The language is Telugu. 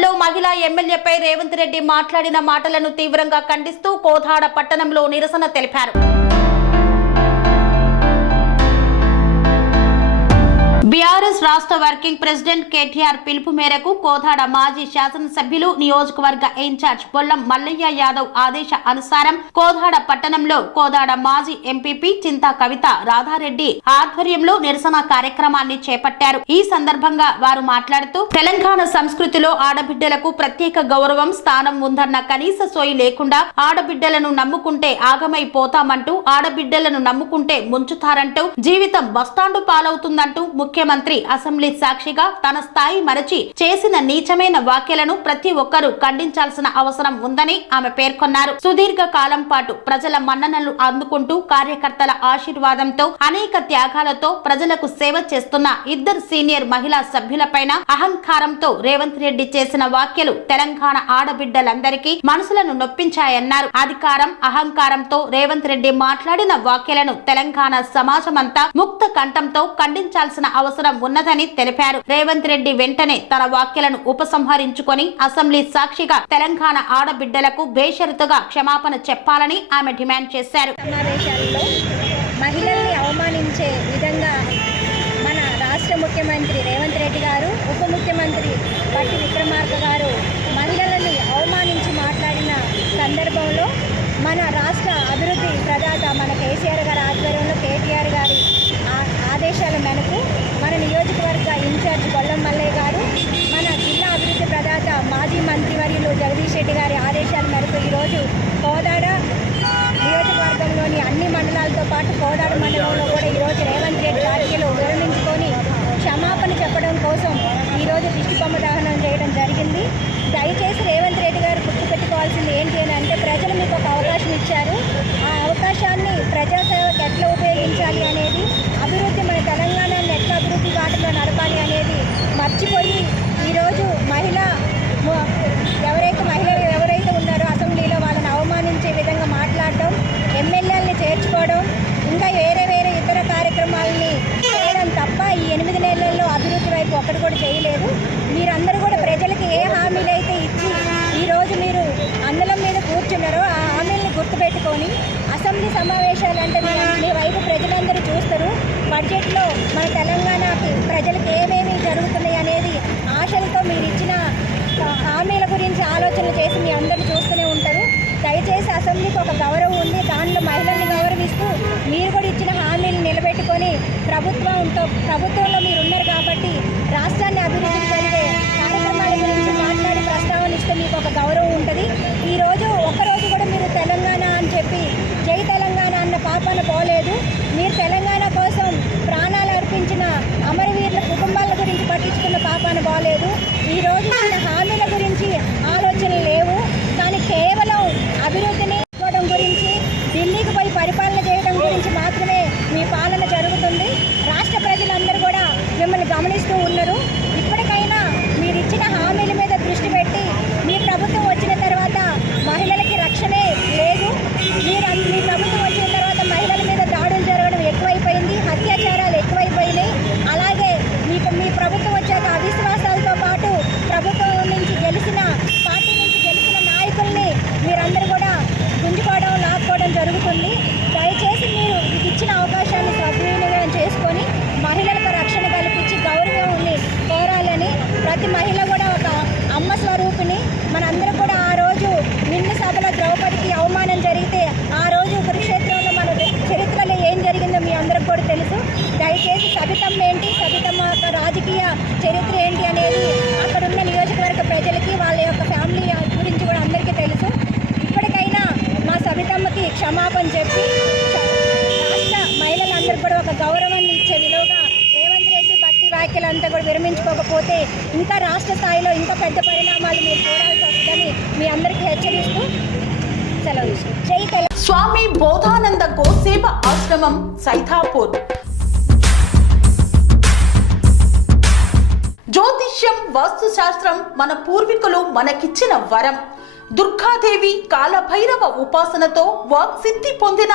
సమావేశంలో మహిళా ఎమ్మెల్యేపై రేవంత్ రెడ్డి మాట్లాడిన మాటలను తీవ్రంగా ఖండిస్తూ కోదాడ పట్టణంలో నిరసన తెలిపారు. బీఆర్ఎస్ రాష్ట్ర వర్కింగ్ ప్రెసిడెంట్ కేటీఆర్ పిలుపు మేరకు కోదాడ మాజీ శాసనసభ్యులు నియోజకవర్గ ఇన్ఛార్జ్ బొల్లం మల్లయ్య యాదవ్ ఆదేశ అనుసారం కోదాడ పట్టణంలో కోదాడ మాజీ ఎంపీపీ చింతా కవిత రాధారెడ్డి ఆధ్వర్యంలో నిరసన కార్యక్రమాన్ని చేపట్టారు. ఈ సందర్భంగా వారు మాట్లాడుతూ తెలంగాణ సంస్కృతిలో ఆడబిడ్డలకు ప్రత్యేక గౌరవం స్థానం ఉందన్న కనీస సోయి లేకుండా ఆడబిడ్డలను నమ్ముకుంటే ఆగమైపోతామంటూ ఆడబిడ్డలను నమ్ముకుంటే ముంచుతారంటూ జీవితం బస్టాండు పాలవుతుందంటూ ముఖ్యమంత్రి అసెంబ్లీ సాక్షిగా తన స్థాయి మరచి చేసిన నీచమైన వ్యాఖ్యలను ప్రతి ఒక్కరూ ఖండించాల్సిన అవసరం ఉందని ఆమె పేర్కొన్నారు. సుదీర్ఘ కాలం పాటు ప్రజల మన్ననలు అందుకుంటూ కార్యకర్తల ఆశీర్వాదంతో అనేక త్యాగాలతో ప్రజలకు సేవ చేస్తున్న ఇద్దరు సీనియర్ మహిళా సభ్యులపైన అహంకారంతో రేవంత్ రెడ్డి చేసిన వ్యాఖ్యలు తెలంగాణ ఆడబిడ్డలందరికీ మనసులను నొప్పించాయన్నారు. అధికారం అహంకారంతో రేవంత్ రెడ్డి మాట్లాడిన వ్యాఖ్యలను తెలంగాణ సమాజమంతా ముక్త కంఠంతో ఖండించాల్సిన అవసరం అవసరం ఉన్నదని తెలిపారు. రేవంత్ రెడ్డి వెంటనే తన వ్యాఖ్యలను ఉపసంహరించుకొని అసెంబ్లీ సాక్షిగా తెలంగాణ ఆడబిడ్డలకు బేషరతుగా క్షమాపణ చెప్పాలని ఆమె డిమాండ్ చేశారు. మహిళల్ని అవమానించే విధంగా మన రాష్ట్ర ముఖ్యమంత్రి రేవంత్ రెడ్డి గారు ఉప ముఖ్యమంత్రి పట్టి విక్రమార్క గారు మహిళలని అవమానించి మాట్లాడిన సందర్భంలో మన రాష్ట్ర అభివృద్ధి ప్రదాత మన కేసీఆర్ గారి ఆధ్వర్యంలో కేటీఆర్ గారు ఆ- ఆదేశాల మేరకు మన నియోజకవర్గ ఇన్ఛార్జ్ బొల్లం మల్లయ్య గారు మన జిల్లా అభివృద్ధి ప్రదాత మాజీ మంత్రివర్యులు జగదీష్ రెడ్డి గారి ఆదేశాల మేరకు ఈరోజు కోదాడ నియోజకవర్గంలోని అన్ని మండలాలతో పాటు కోదాడ మండలంలో కూడా ఈరోజు రేవంత్ రెడ్డి పార్టీలు విరమించుకొని క్షమాపణ చెప్పడం కోసం ఈరోజు దిష్టి బొమ్మ దహనం చేయడం జరిగింది. దయచేసి రేవంత్ రెడ్డి గారు గుర్తుపెట్టుకోవాల్సింది ఏంటి అని అంటే ప్రజలు మీకు ఒక అవకాశం ఇచ్చారు. ఆ అవకాశాన్ని ప్రజాసేవకు ఎట్లా ఉపయోగించాలి అనేది అభివృద్ధి మన తెలంగాణను ఎట్లా అభివృద్ధి బాటలో నడపాలి అనేది మర్చిపోయి ఈరోజు మహిళ ము- ఎవరైతే మహిళలు ఎవరైతే ఉన్నారో అసెంబ్లీలో వాళ్ళని అవమానించే విధంగా మాట్లాడడం ఎమ్మెల్యేలని చేర్చుకోవడం ఇంకా వేరే వేరే ఇతర కార్యక్రమాలని చేయడం తప్ప ఈ ఎనిమిది నెలల్లో అభివృద్ధి వైపు ఒక్కటి కూడా చేయలేదు మీరందరూ కూడా ప్రజలకి ఏ హామీలు అయితే ఇచ్చి ఈరోజు మీరు అందలం మీద కూర్చున్నారో ఆ హామీలను గుర్తుపెట్టుకొని అసెంబ్లీ సమావేశాలు అంటే మీ మీ వైపు ప్రజలందరూ చూస్తారు. బడ్జెట్లో మన తెలంగాణకి ప్రజలకు ఏమేమి జరుగుతున్నాయి అనేది ఆశలతో మీరు ఇచ్చిన హామీల గురించి ఆలోచనలు చేసి మీ అందరూ చూస్తూనే ఉంటారు. దయచేసి అసెంబ్లీకి ఒక గౌరవం ఉంది దాంట్లో మహిళల్ని గౌరవిస్తూ మీరు కూడా ఇచ్చిన హామీలు నిలబెట్టుకొని ప్రభుత్వంతో ప్రభుత్వంలో మీరు ఉన్నారు కాబట్టి రాష్ట్రాన్ని అభివృద్ధి జరిగే కార్యక్రమాల గురించి మాట్లాడి ప్రస్తావన ఇస్తే మీకు ఒక గౌరవం ఉంటుంది ఈరోజు ఒక్కరోజు కూడా మీరు తెలంగాణ అని చెప్పి జై తెలంగాణ అన్న పాపాన పోలేదు మీరు తెలంగాణ కోసం ప్రాణాలు అర్పించిన అమరవీరుల కుటుంబాల గురించి పట్టించుకున్న పాపాన పోలేదు ఈ రోజు ఇచ్చిన హామీల గురించి ఆలోచనలు లేవు కానీ కేవలం అభివృద్ధిని ఇవ్వడం గురించి ఢిల్లీకి పోయి పరిపాలన చేయడం గురించి మాత్రమే మీ పాలన జరుగుతుంది. రాష్ట్ర ప్రజలందరూ కూడా మిమ్మల్ని గమనిస్తూ ఉన్నారు. ప్రతి మహిళ కూడా ఒక అమ్మ స్వరూపిణి. మనందరం కూడా ఆ రోజు నిన్న సభలో ద్రౌపదికి అవమానం జరిగితే ఆ రోజు కురుక్షేత్రంలో మన చరిత్రలో ఏం జరిగిందో మీ అందరికి కూడా తెలుసు. దయచేసి సబితం ఏంటి? సబితమ్మ యొక్క రాజకీయ చరిత్ర ఏంటి అనేది అక్కడున్న నియోజకవర్గ ప్రజలకి వాళ్ళ యొక్క ఫ్యామిలీ గురించి కూడా అందరికీ తెలుసు. ఇప్పటికైనా మా సబితమ్మకి క్షమాపణ చెప్పి రాష్ట్ర మహిళలందరికీ కూడా ఒక గౌరవాన్ని ఇచ్చే విలువగా రేవంత్ రెడ్డి అంతా కూడా విరమించుకోకపోతే ఇంకా రాష్ట్ర స్థాయిలో ఇంకా పెద్ద పరిణామాలు మీరు చూడాల్సి వస్తుందని మీ అందరికీ హెచ్చరిస్తూ సెలవు జై స్వామి బోధానంద గోసేవ ఆశ్రమం సైతాపూర్. జ్యోతిష్యం వాస్తుశాస్త్రం మన పూర్వీకులు మనకిచ్చిన వరం. దుర్గాదేవి కాలభైరవ ఉపాసనతో వాక్సిద్ధి పొందిన